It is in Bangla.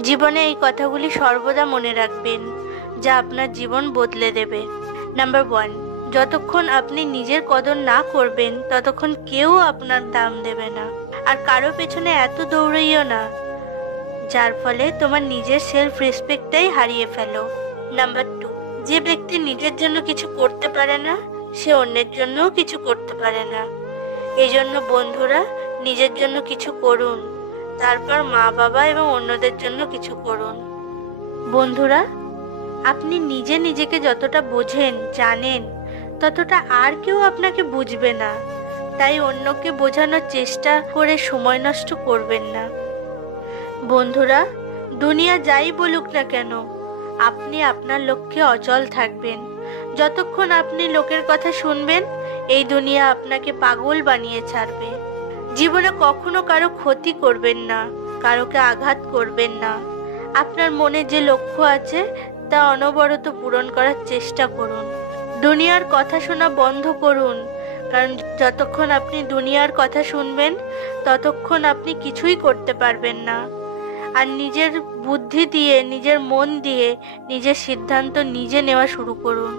জীবনে এই কথাগুলি সর্বদা মনে রাখবেন, যা আপনার জীবন বদলে দেবে। নাম্বার 1, যতক্ষণ আপনি নিজের কদর না করবেন ততক্ষণ কেউ আপনার দাম দেবে না। আর কারো পেছনে এত দৌড়াইও না যার ফলে তোমার নিজের সেলফ রেসপেক্টটাই হারিয়ে ফেলো। নাম্বার 2, যে ব্যক্তি নিজের জন্য কিছু করতে পারে না সে অন্যের জন্যও কিছু করতে পারে না। এই জন্য বন্ধুরা, নিজের জন্য কিছু করুন, তারপর মা বাবা এবং অন্যদের জন্য কিছু করুন। বন্ধুরা, আপনি নিজে নিজেকে যতটা বোঝেন, জানেন, ততটা আর কেউ আপনাকে বুঝবে না। তাই অন্যকে বোঝানোর চেষ্টা করে সময় নষ্ট করবেন না। বন্ধুরা, দুনিয়া যাই বলুক না কেন, আপনি আপনার লক্ষ্যে অচল থাকবেন। যতক্ষণ আপনি লোকের কথা শুনবেন, এই দুনিয়া আপনাকে পাগল বানিয়ে ছাড়বে। জীবনে কখনো কারো ক্ষতি করবেন না, কারোকে আঘাত করবেন না। আপনার মনে যে লক্ষ্য আছে তা অনবরত পূরণ করার চেষ্টা করুন। দুনিয়ার কথা শোনা বন্ধ করুন, কারণ যতক্ষণ আপনি দুনিয়ার কথা শুনবেন ততক্ষণ আপনি কিছুই করতে পারবেন না। আর নিজের বুদ্ধি দিয়ে, নিজের মন দিয়ে নিজের সিদ্ধান্ত নিজে নেওয়া শুরু করুন।